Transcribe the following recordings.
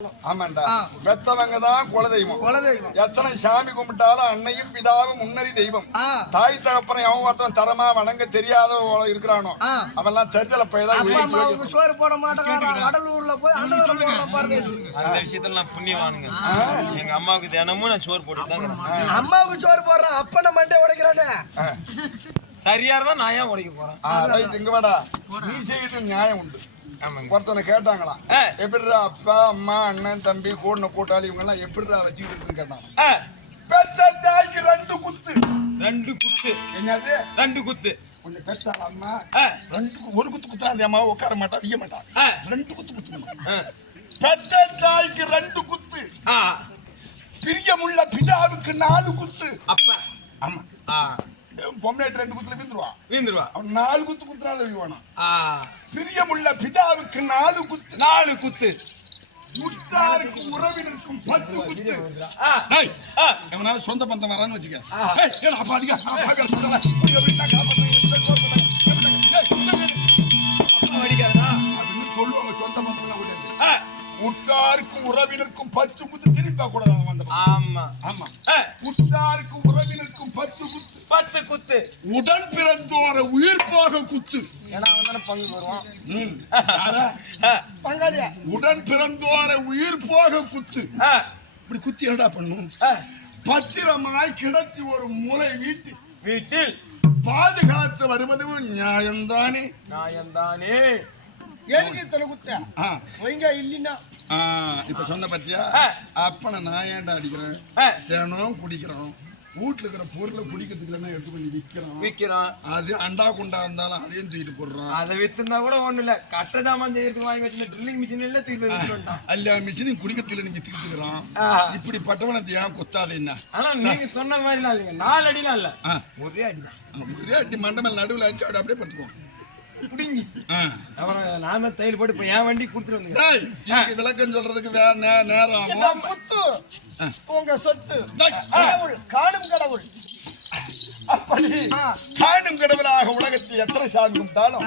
ஆமாண்டா, பெத்தவங்க தான் குலதெய்வம். எத்தனை சாமி கும்பிட்டாலும் அன்னையும் பிதாவும் முன்னறி தெய்வம். தாய் தகப்பனை அவன் ஒருத்தன் தரமா வணங்க தெரியாத இருக்கிறானோ அவெல்லாம் தெரிஞ்சல சோறு போட மாட்டேன். கடலூர்ல போய் அந்த விஷயத்துல நான் புண்ணியவானுங்க. எங்க அம்மாவுக்கு தினமும் நான் சோறு போட்டு அம்மாவுக்கு சோறு போடுறேன். அப்பனை மண்டே உடைக்கிறானே சரியா இருந்தா நான் ஏன் உடைக்க போறேன்? இங்க வாடா, நீ செய்யறது நியாயம் உண்டு. ஒருத்தனை கேட்டாங்களாம், எப்படிடா அப்பா அம்மா அண்ணன் தம்பி கூடின கூட்டாளி இவங்க எல்லாம் எப்படிடா வச்சுக்கிட்டு கேட்டாங்க. பெத்த தாய்க்கு 2 குத்து. 2 குத்து? என்னது 2 குத்து? கொஞ்சம் பெற்றாள் அம்மா 1 குத்து குத்தா அந்த அம்மா உட்கார மாட்டா, விய மாட்டா. 2 குத்து குத்துமா? பெத்த தாய்க்கு 2 குத்து. பிரியமுள்ள பிதாவுக்கு 4 குத்து. அப்ப ஆமா, பொம்மைட்டு 2 குத்துல விந்துருவா. அவன் 4 குத்து குத்துறாள் வேணும். பிரியமுள்ள பிதாவுக்கு 4 குத்து. 4 குத்து. உற்றாருக்கும் உறவினருக்கும் 10 குத்து. எவனாவது சொந்த பந்தம் வரான்னு வச்சுக்க, அப்படின்னு சொல்லுவாங்க. சொந்த பந்தம் உற்றாருக்கும் உறவினருக்கும் 10 குத்து. திரும்பா கூடாது. ஆமா ஆமா, உற்றாருக்கும் உறவினருக்கும் 10 குத்து. 10 குத்து. உடன் பிறந்தோர உயிர் போக குத்து. பங்கு வருவான். உடன் பிறந்தோர உயிர் போக குத்து. இப்படி குத்தி என்னடா பண்ணும்? பத்திரமாய் கிடத்தி ஒரு மூலை வீட்டில் பாதுகாத்து வருவது நியாயம்தானே? நியாயம்தானே. இப்ப சொன்ன பத்தியா, அப்பனை நான் ஏன்டா அடிக்கிறேன்? தினம் குடிக்கிறோம், வீட்டுல இருக்கிற பொருளை குடிக்கிறதுக்கு எடுத்து பண்ணி விற்கிறோம். அது அண்டா குண்டா இருந்தாலும் அதையும் தூக்கிட்டு போடுறோம். அதை வித்துருந்தா கூட ஒண்ணு இல்ல, கட்ட ஜாமான் செய்யறதுக்கு வாங்கி வச்சு ட்ரில்லிங் மிஷின் இல்ல தூக்கிட்டு அல்ல மிஷினையும் குடிக்கிறதுல நீங்க தூக்கிட்டுக்கிறோம். இப்படி பட்டவனத்தை ஏன் கொத்தாது என்ன? ஆனா நீங்க சொன்ன மாதிரி எல்லாம் இல்லைங்க, 4 அடிலாம் இல்ல, ஒரே அடி மண்டமல் நடுவில் அடிச்சு அப்படி அப்படியே பட்டுக்குவோம். நான் தான் தையல் போட்டு என் வண்டி கொடுத்துட்டு விளக்கம் சொல்றதுக்கு வேற நேரம் உங்க சொத்து காணும் கடவுள். அப்படி காணும் கடவுளாக உலகத்தில் எத்தனை சாமி கும்பிட்டாலும்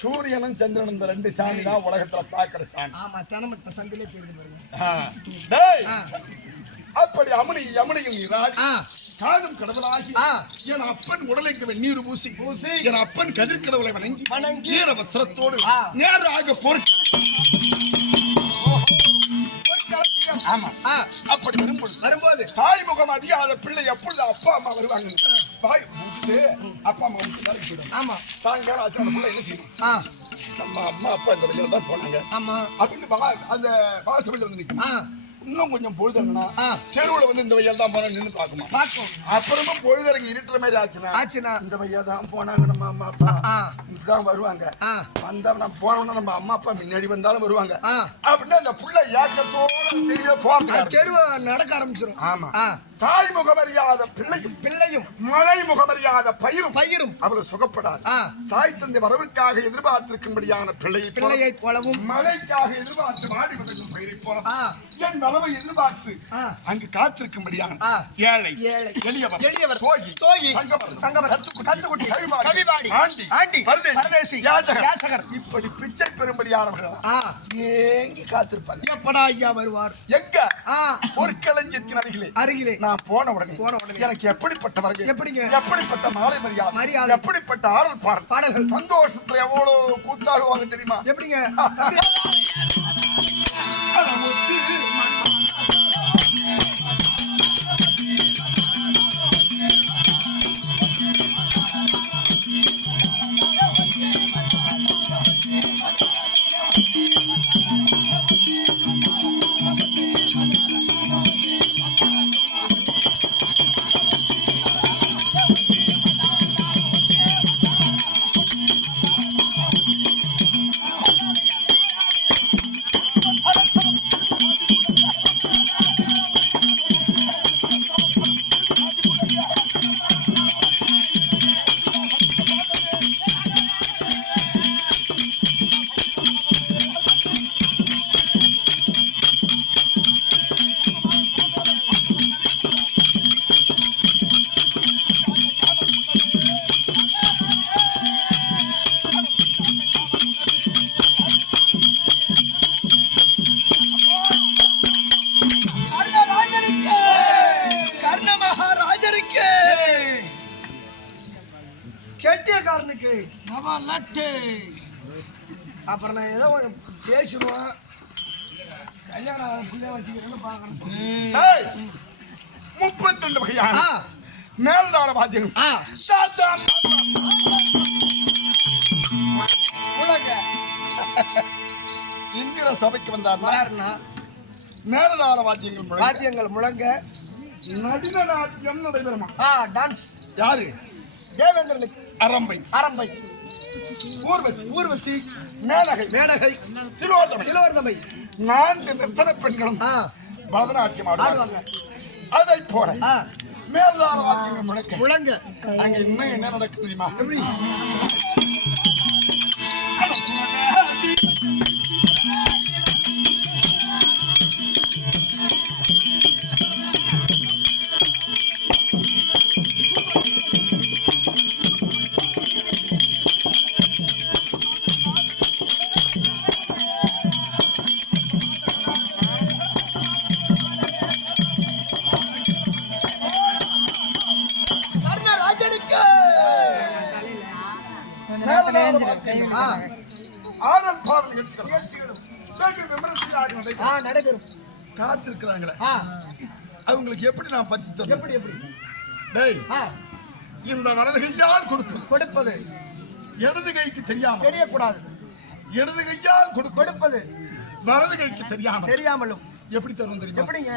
சூரியனும் சந்திரனும் இந்த 2 சாமி தான் உலகத்துல பாக்குற சாமி. ஆமா, தனமத்த சந்திலே தெரியுது. அப்படி யமுனையில் நீராடி காணும் கடவுளாகி என் அப்பன் உடலைக்கு வெந்நீர் பூசி என் அப்பன் கதிர்கடவுளை வணங்கி ஈர வஸ்திரத்தோடு நேராக அப்படி வரும்போது தாய் முகம் அறியாத பிள்ளை எப்பொழுது அப்பா அம்மா வருவாங்க. தாய் அப்பா அம்மா ஆமா, சாயங்காலம் ஆச்சு அந்த பிள்ளை என்ன செய்யும்? நம்ம அம்மா அப்பா இந்த வழியில தான் போனாங்க அப்படின்னு அந்த வாசல் வந்து நிற்கும். இன்னும் கொஞ்சம் பொழுதுனா தெருவுல வந்து இந்த வழியா தான் போனா நின்று பார்க்குமா. அப்புறமா பொழுதுறங்க இருட்டுற மாதிரி ஆச்சுன்னா இந்த வழியா தான் போனாங்க நம்ம அம்மா அப்பா தான் வருவாங்க. வந்தா நம்ம போனோம்னா நம்ம அம்மா அப்பா முன்னாடி வந்தாலும் வருவாங்க அப்படின்னு அந்த புள்ள ஏக்கத்தோட தெரிய போறது தெருவை நடக்க ஆரம்பிச்சிடும். ஆமா, தாய் முகமறியாத பிள்ளையும் மழை முகமறியாத பயிரும் அவரு சுகப்படாது. தாய் தந்தை வரவிற்காக எதிர்பார்த்திருக்கும்படியான பிள்ளையை போலவும் மழைக்காக எதிர்பார்த்து வாடி வதக்கும் பயிரை போல என் வரவை எதிர்பார்த்து அங்கு காத்திருக்கும்படியான ஏழை எளியவர் சோகி சங்கமர் கத்துக்குட்டி கவிபாடி ஆண்டி பரதேசி யாசகர் இப்படி பிச்சை பெறும்படியானவர்கள் ஏங்கி காத்திருப்பாங்க. எப்படா ஐயா வருவார்? எங்க பொற்களஞ்சியத்தின் அருகிலே நான் போன உடனே எனக்கு எப்படிப்பட்டவர்கள் எப்படிப்பட்ட மாலை மரியாதை எப்படிப்பட்ட ஆடல் பாடல்கள் சந்தோஷத்துல எவ்வளவு கூத்தாடுவாங்க தெரியுமா? எப்படிங்க? லட்டு. அப்புறம் நான் ஏதோ பேசுவோம். கல்யாணம் பிள்ளைய வச்சுக்கிறேன்னு பாக்கணும். 32 வகையான மேல்தாள வாத்தியங்கள். இந்திர சபைக்கு வந்தார்னா மேல்தாள வாத்தியங்கள் முழங்க நடின நாட்டியம் நடைபெறுமா? டான்ஸ் யாரு? தேவேந்திரனுக்கு அரம்பை ஊர்வசி மேனகை திலோத்தமை 4 நிறுத்தன பெண்களும் பரதநாட்டியம் ஆடுவாங்க. அதை போல மேல்தாள வாத்தியங்கள் முழங்க அங்க இன்னும் என்ன நடக்குது தெரியுமா? காத்திருக்கிறாங்களே அவங்களுக்கு எப்படி நான் பரிசு தரணும்? எப்படி இந்த வலது கையால் கொடுப்பது இடது கைக்கு தெரியக்கூடாது. இடது கையால் கொடுப்பது வலது கைக்கு தெரியாமலும் எப்படி தரும் தெரியுமா? எப்படிங்க?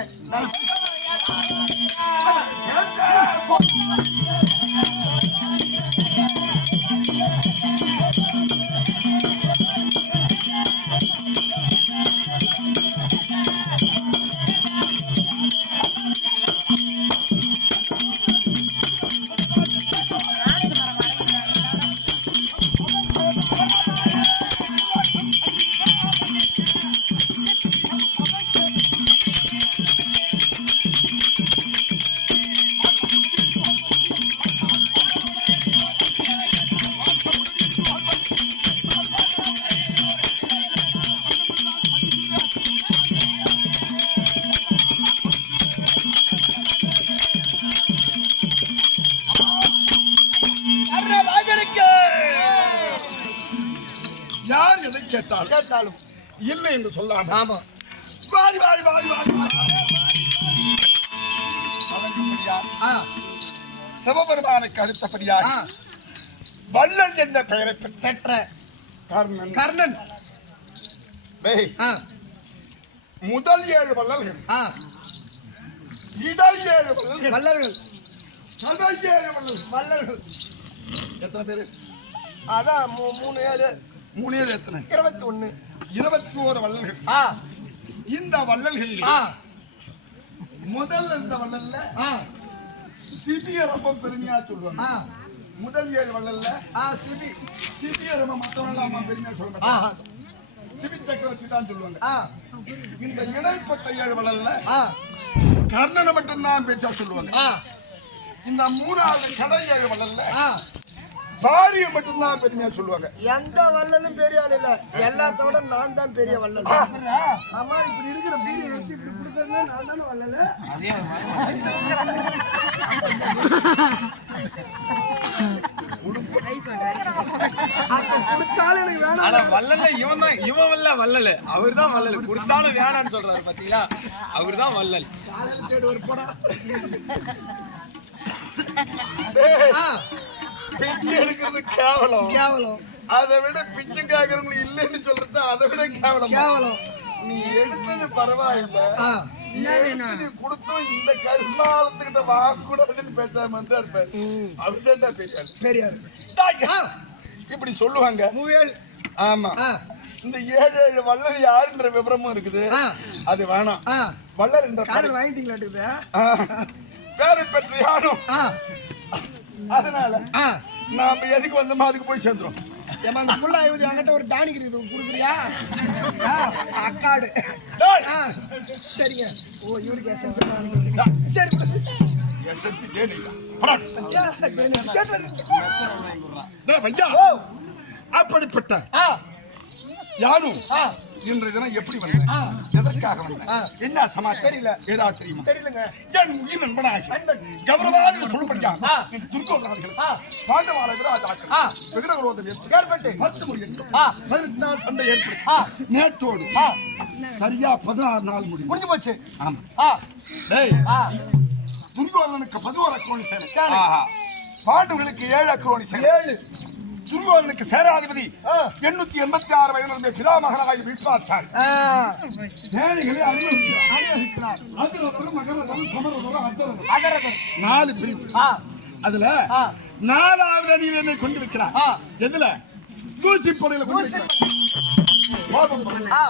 யார் எதை கேட்டாலும் இல்லை என்று சொல்லாம வாரி சிவபெருமானுக்கு அடுத்தபடியாக வள்ளல் என்ற பெயரை பெற்ற கர்ணன் முதல் 7 வள்ளல்கள், இடை 7 வள்ளல்கள், கடை 7 வள்ளல்கள். எத்தனை பேரு? அதான் 3 7 எத்தனை? 21 வள்ளல்கள். இந்த வள்ளல்கள் முதல்ல இந்த வள்ளல்ல சிபிய ரொம்ப பெருமையா சொல்லுவாங்க. முதல் 7 வள்ளல்ல சிபிய ரொம்ப மற்றவங்க அம்மா பெருமையா சொல்லுவாங்க. சிபி சக்கரவர்த்தி தான் சொல்லுவாங்க. இந்த இடைப்பட்ட 7 வள்ளல்ல கர்ணனை மட்டும்தான் பேச்சா சொல்லுவாங்க. இந்த 3வது கடை 7 வள்ளல்ல பாரிய மட்டும்தான் பெருமையா சொல்லுவாங்க. எந்த வள்ளலும் பெரிய ஆள் இல்ல, எல்லாத்தோட நான் தான் பெரிய வள்ளல். ஆமா, இப்படி இருக்கிற பீடி வச்சு இப்படி கொடுத்தா நான் தானே வள்ளல. வள்ளல் அவர் தான் வள்ளல். கொடுத்தாலும் வேணான்னு சொல்றாரு பாத்தீங்களா? அவர் தான் வள்ளல். பிச்சை எடுக்கிறது கேவலம். அதை விட பிச்சை கேட்கறவங்க இல்லைன்னு சொல்றது அதை விட கேவலம். நீ எடுத்தது பரவாயில்ல, நீ கொடுத்தும் இந்த கருமாலத்துக்கிட்ட வாங்கக்கூடாதுன்னு பேசாம இருந்தா இருப்பாரு. அவர்தான் பெரியார். இப்படி சொல்லுவாங்க. ஆமா, இந்த 7 வள்ளல் யாருன்ற விவரமும் இருக்குது. அது வேணாம். வள்ளல் என்ற வாங்கிட்டீங்களா? பேரை பெற்ற யாரும். அதனால நாம எதுக்கு வந்தோமோ அதுக்கு போய் சேர்ந்துரும். அந்த புள்ள என்கிட்ட ஒரு டானிக் இருக்குது, கொடுக்குறியா? அக்காடு. சரிங்க. ஓ, இவருக்கு சரி, அப்படிப்பட்ட யாரும் இன்றைய தினம் எப்படி வந்தேன், எதற்கு எதற்காக வந்தேன்? என்ன சமாச்சாரம் தெரியல. ஏதாவது தெரியுமா? தெரியலங்க. என் உயிர் நண்பனாகி நண்பன். கௌரவாக சொல்லும்படியா ஆ. துர்கோதனர்கள் ஆ. பாண்டவாள விராஜாக்கள் ஆ. விகடவிரோதம் ஏற்பட்டு கேள்பட்டு. 10 முறை ஆ. 18 நாள் சண்டை ஏற்பட்டு ஆ. நேற்றோடு ஆ. சரியா 16 நாள் முடியும். முடிஞ்சு போச்சு. ஆமா. ஆ. டேய் ஆ. துர்கோதனுக்கு 11 அக்ரோணி சேனை. சேனை. ஆஹா. பாண்டவர்களுக்கு 7 அக்ரோணி சேனை. 7. துர்கோதனுக்கு சேனாதிபதி ஆ. 886 வயதிலிருந்த பிதாமகனாய் வீழ்த்தார். ஆ. சேனைகளை அனுமதிக்கிறார். அதிரதரும் மகரதரும் சமரதரும் அந்தரதரும் அகரதர். 4 பிரிவு. ஆ. அதுல ஆ. 4வது அணியில் என்னை கொண்டிருக்கிறார். ஆ. எதுல? தூசி பொறையில கொண்டிருக்கிறார். கோபம் பொறை. ஆ.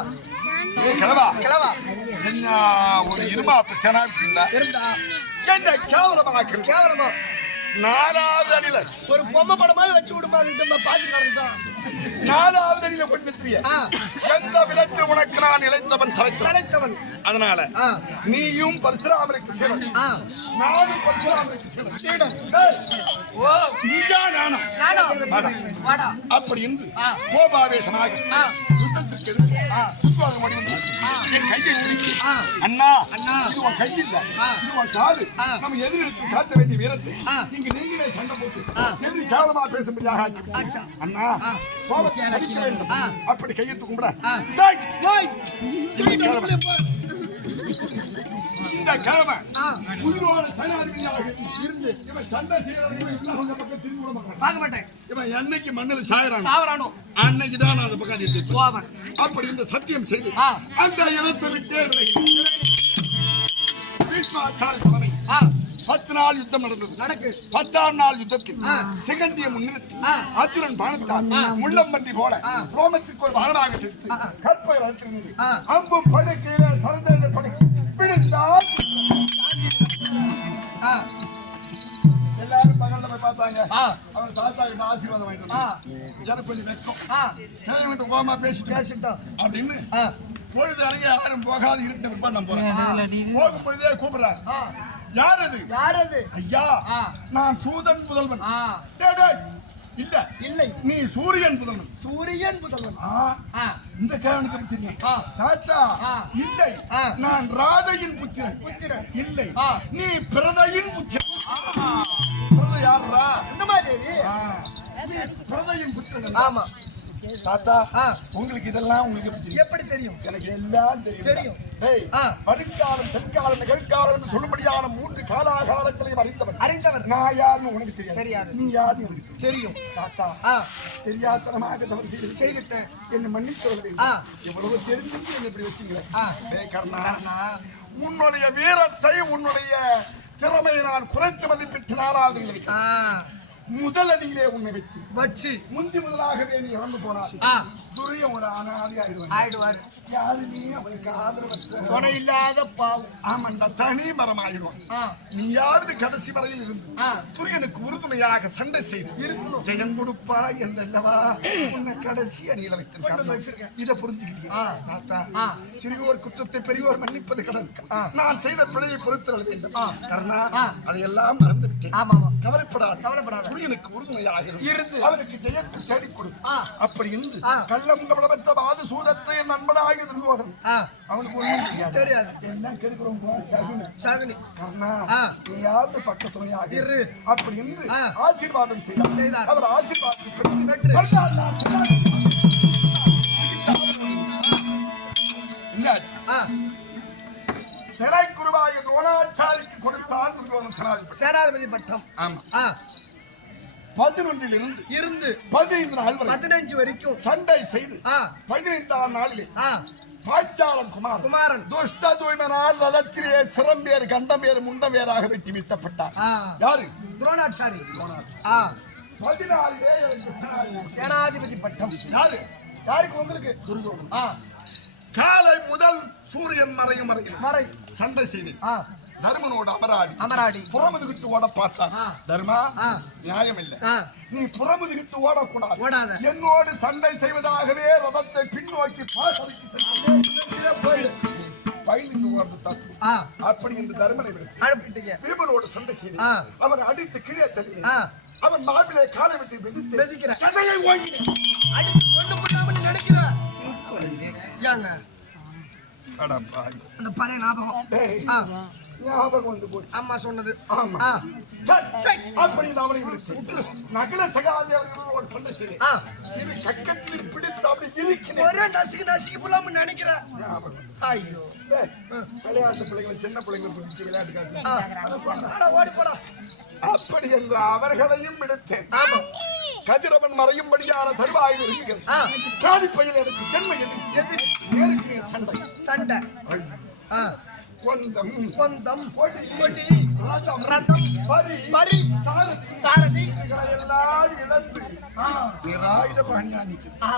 ஏய் கிழவா, கிழவா. என்ன ஒரு இருமாப்பு தெனாவி இருந்தா இருந்தா என்ன கேவலமாக்குறது? கேவலமா 4வது அணியில ஒரு பொம்மை படமாவது வச்சு விடுமா நம்ம பாத்துட்டு நடந்துட்டோம். 4வது அணியில கொண்டு நிறுத்திய ஆ. எந்த விதத்தில் உனக்கு நான் இழைத்தவன் சளைத்தவன். அதனால ஆ. நீயும் பரசுராமருக்கு சீடன், ஆ. நானும் பரசுராமருக்கு சீடன். சீடன். டேய், ஓ. நீயா நானா? நானா? வாடா. வாடா. அப்படி என்று ஆ. கோபாவேசமாக ஆ. யுத்தத்திற்கு எதிர்த்து ஆ. துர்வாதம் ஓடி வந்து என் கையை திருப்பி, ஆ. அண்ணா, அண்ணா. இது உன் கை இல்ல, ஆ. இது உன் காது. ஆ. நம்ம எதிரிக்கு காட்ட வேண்டிய வீரத்தை ஆ. நீங்களே சண்டை போட்டு ஆ. எதிரி கேவலமா பேசும்படியாக ஆச்சா. அண்ணா ஆ. கோபத்தை அடிக்க வேண்டும். ஆ. அப்படி கையெடுத்து கும்பிட ஆ. டேய், டேய். இந்த கிழமை இந்த கிழமை ஆ. உயிரோட சேனாதிபதியாக இருந்து இவன் சண்டை செய்யறதுக்கு எல்லாம் உங்க பக்கம் திரும்பி விட மாட்டான். பார்க்க மாட்டேன். இவன் என்னைக்கு மண்ணில் சாயறான் சாவரானோ. அன்னைக்கு தான் நான் அந்த பக்கம் நிறுத்திப்பேன். போவன். அப்படி இந்த சத்தியம் செய்து ஆ. அந்த இடத்தை விட்டே விலகி பீஷ்மாச்சாரிய சபை. ஆ. 10 நாள் யுத்தம் நடந்தது. நடக்கு. 10ஆம் நாள் யுத்தத்தில் ஆ. சிகண்டியை முன்னிறுத்தி ஆ. அர்ஜுனன் பானத்தால் ஆ. முள்ளம்பன்றி போல ஆ. ரோமத்திற்கு ஒரு வாகனாக செலுத்தி ஆ. கற்பை அறுத்திருந்து ஆ. அம்பும் படுக்கையில சரதேன படுக்கை பிடித்தால் ஆ. எல்லாரும் பகல்ல போய் பார்த்தாங்க. ஆ. அவர் தாத்தா கிட்ட ஆசீர்வாதம் வாங்கிட்டு ஆ. வந்தாங்க. எனக்கு கொஞ்சம் வெட்கம். ஆ. தேவையிட்டு கோமா பேசிட்டு பேசிட்டோம். அப்படின்னு ஆ. பொழுது அருகே யாரும் போகாது இருட்டு பிற்பாடு நான் போறேன். போகும் பொழுதே கூப்பிடுறார். ஆ. யார் அது? யார் அது? ஐயா, ஆ. நான் சூதன் புதல்வன். ஆ. டேய், டேய், இல்ல இல்லை. நீ சூரியன் புதல்வன். சூரியன் புதல்வன். ஆ, ஆ. இந்த கேவனுக்கு எப்படி தெரியும்? ஆ. தாத்தா, ஆ. இல்லை, ஆ. நான் ராதையின் புத்திரன். புத்திரன். இல்லை, ஆ. நீ பிரதையின் புத்திரன். பிரதை யாருடா? இந்த மாதிரி. ஆ, நீ பிரதையின் புத்திரன். ஆமா. தாத்தா, ஆ. உங்களுக்கு இதெல்லாம் உங்களுக்கு எப்படி தெரியும்? எப்படி தெரியும்? எனக்கு எல்லாம் தெரியும். தெரியும். டேய், ஆ. வருங்காலம், செங்காலம், நிகழ்காலம் என்று சொல்லும்படியான 3 காலாகாலங்களையும் அறிந்தவன். அறிந்தவர். நான் யாருன்னு உனக்கு தெரியாது. தெரியாது. நீ யாருன்னு எனக்கு தெரியும். தெரியும். தாத்தா, ஆ. தெரியாதனமாக தவறு செய்துட்டேன். என்னை மன்னித்து ஆ. எவ்வளவு தெரிஞ்சுட்டு என்ன இப்படி வச்சீங்களே. ஆ. டேய் கர்ணா, கர்ணா. உன்னுடைய வீரத்தை, உன்னுடைய திறமையை நான் குறைத்து மதிப்பிட்டு 4வது நிலைக்கு ஆ. முதல் அடியிலே உன்னை வைத்து வச்சு. முந்தி முதலாகவே நீ இறந்து போனார். ஆ. துரியம் ஒரு அனாதி ஆயிடுவார். யாரு நீ அவனுக்கு ஆதரவற்ற துணை இல்லாத பாவம். ஆமாண்டா, தனி மரம் ஆயிடுவான். ஆ. நீயாவது கடைசி வரையில் இருந்து ஆ. துரியனுக்கு உறுதுணையாக சண்டை செய்து இருக்கணும். ஜெயம் கொடுப்பா என்றல்லவா உன்னை கடைசி அணியில கொண்டு வைத்திருக்காங்க. வச்சிருக்கேன். இதை புரிஞ்சுக்கிறீங்க ஆ. தாத்தா? ஆ. சிறியோர் குற்றத்தை பெரியோர் மன்னிப்பது கடன். ஆ. நான் செய்த பிழையை பொறுத்தல் வேண்டும். கர்ணா, ஆ. அதையெல்லாம் மறந்து விட்டேன். ஆமா. கவலைப்படாது. கவலைப்படாத. துரியனுக்கு உறுதுணையாக இருந்து. அவனுக்கு ஜெயத்தை தேடி கொடு. ஆ. அப்படி இருந்து ஆ. கள்ளம் கவலமற்ற பாது சூதத்தை நண்பனாக துரியோதன். ஆ. அவனுக்கு ஒண்ணும் தெரியாது. தெரியாது. எல்லாம் கெடுக்கிறோம் சகுனி. சாகுனி. கர்ணா, ஆ. நீயாவது பக்க துணையாக இரு. அப்படி என்று ஆ. ஆசீர்வாதம் செய்தார். செய்தார். அவர் ஆசீர்வாதம் பெற்று பெற்று. என்னாச்சு? ஆ. சிறை குருவாய துரோணாச்சாரிக்கு கொடுத்தான் துரியோதனன் சேனாதிபதி. சேனாதிபதி பட்டம். ஆமா. ஆ. 11 இருந்து 15 நாள் வரை 15 வரைக்கும். சண்டை செய்து ஆ. 15ஆம் நாளிலே ஆ. பாய்ச்சாளன் குமார் குமாரன். துஷ்ட தூய்மனால் ரதத்திலே சிறம்பேறு கண்டம்பேறு முண்டம்பேராக வெட்டி வீழ்த்தப்பட்டார். ஆ. யாரு? துரோணாச்சாரி. ஆ. 14 பேருக்கு சேனாதிபதி. சேனாதிபதி பட்டம். யாரு? யாருக்கு? உங்களுக்கு. துரியோதனன். ஆ. காலை முதல் சூரியன் மறையும் வரையில் மறை. சண்டை செய்து ஆ. தர்மனோட அமராடி அமராடி. புறமுதுகிட்டு ஓட பார்த்தான். ஆ. தர்மா, ஆ. நியாயம் இல்லை. ஆ. நீ புறமுதுகிட்டு ஓடக்கூடாது. ஓடாத. என்னோடு சண்டை செய்வதாகவே ரதத்தை பின்னோக்கி பாசறைக்கு சென்று போயிடு. பயணித்து ஓடுறது தப்பு. ஆ. அப்படி என்று தர்மனை விட்டு அனுப்பிட்டீங்க. பீமனோடு சண்டை செய்து ஆ. அவனை அடித்து கீழே தள்ளி ஆ. அவன் மார்பிலே காலை வைத்து மிதித்து மிதிக்கிற. கதையை ஓங்கினேன். அடிச்சு கொண்டு போடாம நீ நினைக்கிற. ஏங்க அடப்பாவி. அந்த பழைய ஞாபகம். டேய், ஆ, ஞாபகம் வந்து போச்சு. அம்மா சொன்னது. ஆமா. ஆ, சரி, அப்படி இந்த அவனை விடுத்து நகல சகாதேவர்கள் ஒரு சொன்ன சரி ஆ. இது சக்கத்தில் பிடித்து அப்படி இருக்கிறேன். ஒரே நசுக்கு போலாம்னு நினைக்கிறேன். ஞாபகம். ஐயோ. சரி, விளையாட்டு பிள்ளைகள் சின்ன பிள்ளைங்களை பிடிச்சி விளையாட்டு காட்டு. ஆ, அட, ஓடி போடா. அப்படி என்று அவர்களையும் விடுத்தேன். ஆமா. கதிரவன் மறையும்படியான தருவாயில் இருக்கிறது. ஆ. காணிப்பையில் எனக்கு தென்மை எது எதிரி. நேருக்கு நேர் சண்டை. சண்டை. ஆ, கொந்தம் சொந்தம். கொடி கொடி. ரதம் ரதம். பரி பரி. சாரதி சாரதி. இவைகளை எல்லாம் இழந்து ஆ, நிராயுத பாணியா நிற்குது. ஆ,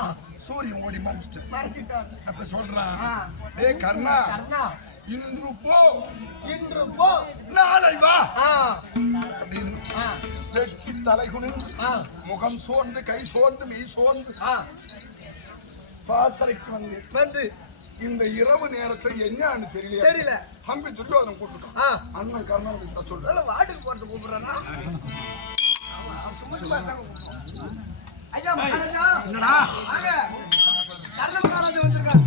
சூரியன் ஓடி மறைச்சிட்டு மறைச்சிட்டான். அப்ப சொல்றான், ஆ. ஏ கர்ணா கர்ணா, இன்று போ இன்று போ. நாளை வா ஆ, அப்படின்னு ஆ, வெட்டி தலை குனிந்து ஆ, முகம் சோர்ந்து கை சோர்ந்து மெய் சோர்ந்து ஆ. பாசறைக்கு வந்து வந்து இந்த இரவு நேரத்தில் என்னன்னு தெரியல தெரியல. தம்பி துரியோதனம் கூப்பிட்டான். ஆ, அண்ணன் கர்ணன் கிட்ட சொல்ற நல்ல வாட்டுக்கு போட்டு கூப்பிடுறானா? சுமந்து பார்த்தாங்க. ஐயா, மகாராஜா. என்னடா வாங்க. கர்ண மகாராஜா வந்திருக்காங்க.